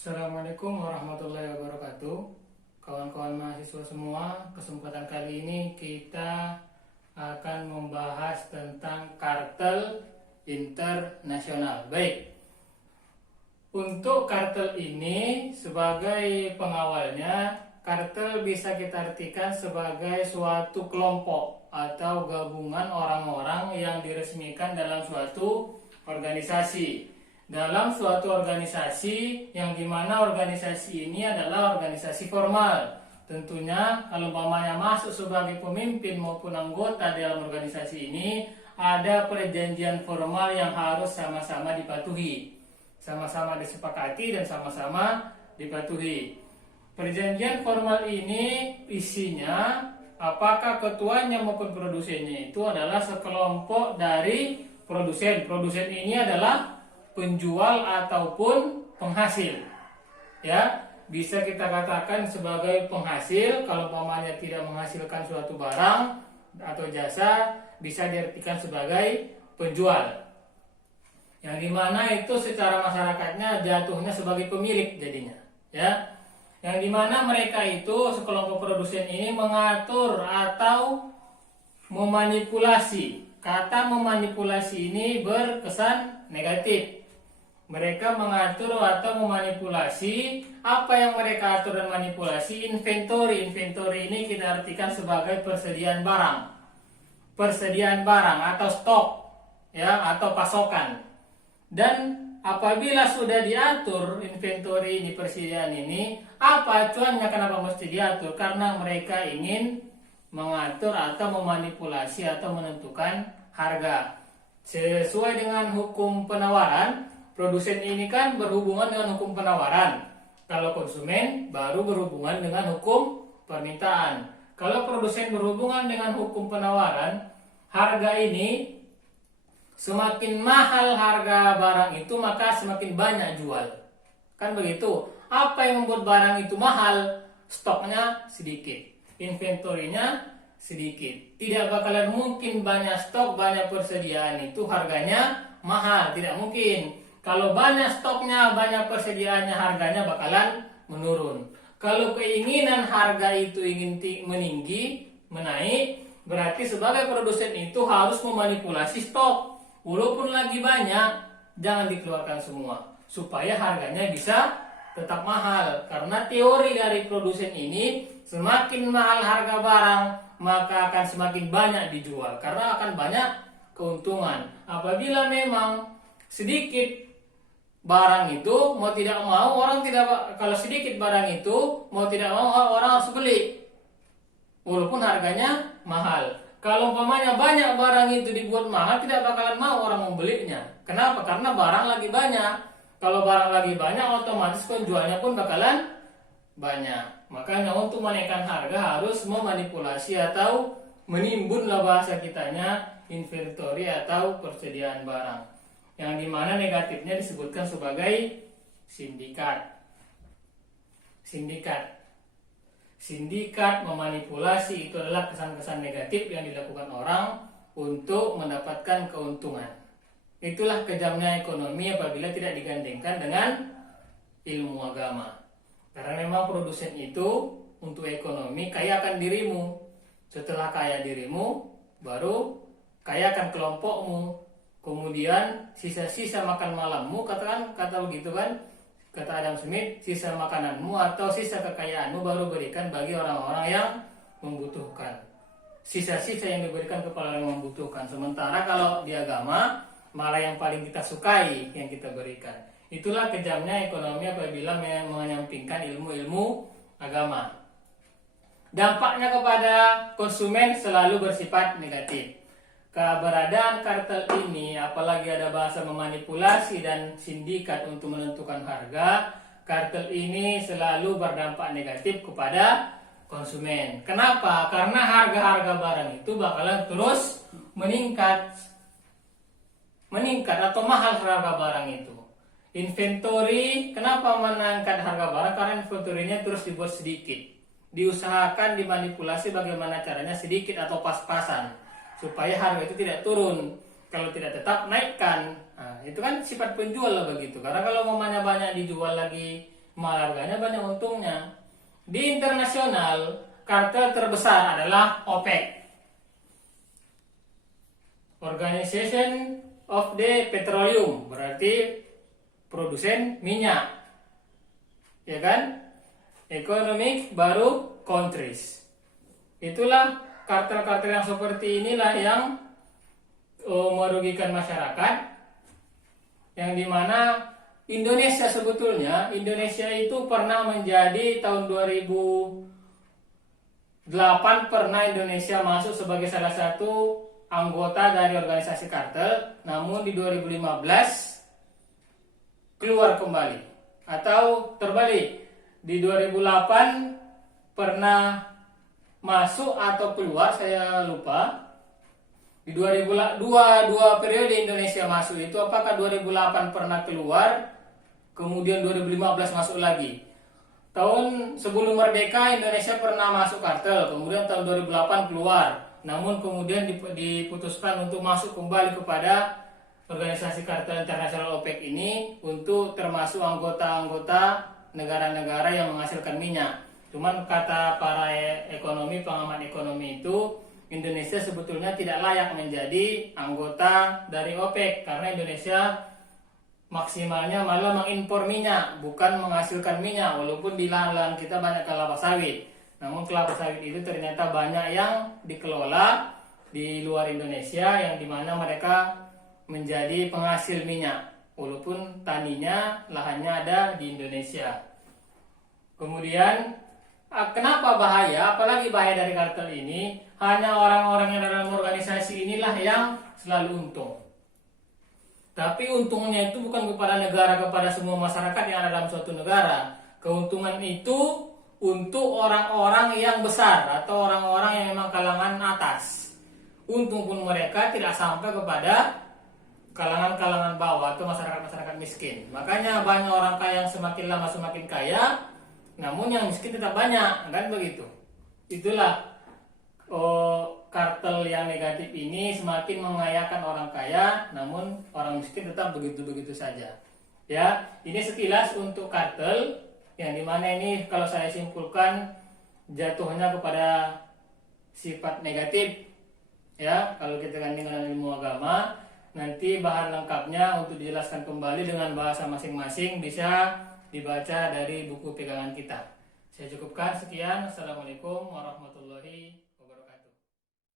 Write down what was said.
Assalamualaikum warahmatullahi wabarakatuh. Kawan-kawan mahasiswa semua, kesempatan kali ini kita akan membahas tentang kartel internasional. Baik, untuk kartel ini sebagai pengawalnya, kartel bisa kita artikan sebagai suatu kelompok atau gabungan orang-orang yang diresmikan dalam suatu organisasi. Dalam suatu organisasi yang dimana organisasi ini adalah organisasi formal. Tentunya kalau umpamanya masuk sebagai pemimpin maupun anggota dalam organisasi ini, ada perjanjian formal yang harus sama-sama dipatuhi, sama-sama disepakati dan sama-sama dipatuhi. Perjanjian formal ini isinya apakah ketuanya maupun produsennya itu adalah sekelompok dari produsen. Produsen ini adalah penjual ataupun penghasil, ya, bisa kita katakan sebagai penghasil. Kalau umpamanya tidak menghasilkan suatu barang atau jasa, bisa diartikan sebagai penjual, yang dimana itu secara masyarakatnya jatuhnya sebagai pemilik jadinya, ya, yang dimana mereka itu sekelompok produsen ini mengatur atau memanipulasi. Kata memanipulasi ini berkesan negatif. Mereka mengatur atau memanipulasi. Apa yang mereka atur dan manipulasi? Inventory. Inventory ini kita artikan sebagai persediaan barang. Persediaan barang atau stok, ya, atau pasokan. Dan apabila sudah diatur inventory ini, persediaan ini, apa acuannya kenapa mesti diatur? Karena mereka ingin mengatur atau memanipulasi atau menentukan harga. Sesuai dengan hukum penawaran, produsen ini kan berhubungan dengan hukum penawaran. Kalau konsumen baru berhubungan dengan hukum permintaan. Kalau produsen berhubungan dengan hukum penawaran, harga ini semakin mahal harga barang itu, maka semakin banyak jual. Kan begitu. Apa yang membuat barang itu mahal? Stoknya sedikit, inventorinya sedikit. Tidak bakalan mungkin banyak stok, banyak persediaan itu harganya mahal. Tidak mungkin. Kalau banyak stoknya, banyak persediaannya, harganya bakalan menurun. Kalau keinginan harga itu ingin meninggi, menaik, berarti sebagai produsen itu harus memanipulasi stok. Walaupun lagi banyak, jangan dikeluarkan semua, supaya harganya bisa tetap mahal. Karena teori dari produsen ini, semakin mahal harga barang, maka akan semakin banyak dijual, karena akan banyak keuntungan. Apabila memang sedikit barang itu, mau tidak mau orang tidak, kalau sedikit barang itu mau tidak mau orang harus beli walaupun harganya mahal. Kalau umpamanya banyak barang itu dibuat mahal, tidak bakalan mau orang membelinya. Kenapa? Karena barang lagi banyak. Kalau barang lagi banyak, otomatis penjualnya pun bakalan banyak. Makanya untuk menaikkan harga harus memanipulasi atau menimbun lah bahasa kitanya, inventory atau persediaan barang. Yang dimana negatifnya disebutkan sebagai sindikat. Sindikat memanipulasi itu adalah kesan-kesan negatif yang dilakukan orang untuk mendapatkan keuntungan. Itulah kejamnya ekonomi apabila tidak digandengkan dengan ilmu agama. Karena memang produsen itu untuk ekonomi kayakan dirimu. Setelah kaya dirimu, baru kayakan kelompokmu. Kemudian sisa-sisa makan malammu, kata begitu kan, kata Adam Smith, sisa makananmu atau sisa kekayaanmu baru berikan bagi orang-orang yang membutuhkan. Sisa-sisa yang diberikan kepada orang yang membutuhkan. Sementara kalau di agama, malah yang paling kita sukai yang kita berikan. Itulah kejamnya ekonomi apabila menyampingkan ilmu-ilmu agama. Dampaknya kepada konsumen selalu bersifat negatif. Keberadaan kartel ini, apalagi ada bahasa memanipulasi dan sindikat untuk menentukan harga, kartel ini selalu berdampak negatif kepada konsumen. Kenapa? Karena harga-harga barang itu bakalan terus meningkat atau mahal harga barang itu. Inventory, kenapa menangkat harga barang? Karena inventorinya terus dibuat sedikit. Diusahakan dimanipulasi bagaimana caranya sedikit atau pas-pasan, supaya harga itu tidak turun. Kalau tidak tetap naikkan. Nah, itu kan sifat penjual lah begitu. Karena kalau mamanya banyak dijual lagi mahal harganya banyak untungnya. Di internasional, kartel terbesar adalah OPEC, Organization of the Petroleum, berarti produsen minyak, ya kan? Economic baru countries. Itulah kartel-kartel yang seperti inilah yang merugikan masyarakat, yang dimana Indonesia sebetulnya, Indonesia itu pernah menjadi tahun 2008 pernah Indonesia masuk sebagai salah satu anggota dari organisasi kartel, namun di 2015 keluar kembali, atau terbalik, di 2008 pernah masuk atau keluar, saya lupa. Di 2002 periode Indonesia masuk itu, apakah 2008 pernah keluar, kemudian 2015 masuk lagi. Tahun sebelum merdeka Indonesia pernah masuk kartel, kemudian tahun 2008 keluar, namun kemudian diputuskan untuk masuk kembali kepada organisasi kartel internasional OPEC ini untuk termasuk anggota-anggota negara-negara yang menghasilkan minyak. Cuman kata para ekonomi, pengamat ekonomi itu, Indonesia sebetulnya tidak layak menjadi anggota dari OPEC karena Indonesia maksimalnya malah mengimpor minyak, bukan menghasilkan minyak. Walaupun di lahan kita banyak kelapa sawit, namun kelapa sawit itu ternyata banyak yang dikelola di luar Indonesia, yang dimana mereka menjadi penghasil minyak, walaupun taninya, lahannya ada di Indonesia. Kemudian kenapa bahaya, apalagi bahaya dari kartel ini? Hanya orang-orang yang dalam organisasi inilah yang selalu untung. Tapi untungnya itu bukan kepada negara, kepada semua masyarakat yang ada dalam suatu negara. Keuntungan itu untuk orang-orang yang besar atau orang-orang yang memang kalangan atas. Untung pun mereka tidak sampai kepada kalangan-kalangan bawah atau masyarakat-masyarakat miskin. Makanya banyak orang kaya yang semakin lama semakin kaya, namun yang miskin tetap banyak, kan begitu. Itulah kartel yang negatif ini semakin mengayakan orang kaya, namun orang miskin tetap begitu-begitu saja. Ya, ini sekilas untuk kartel, yang dimana ini kalau saya simpulkan jatuhnya kepada sifat negatif. Ya, kalau kita gandeng dengan ilmu agama, nanti bahan lengkapnya untuk dijelaskan kembali dengan bahasa masing-masing bisa dibaca dari buku pegangan kita. Saya cukupkan sekian. Assalamualaikum warahmatullahi wabarakatuh.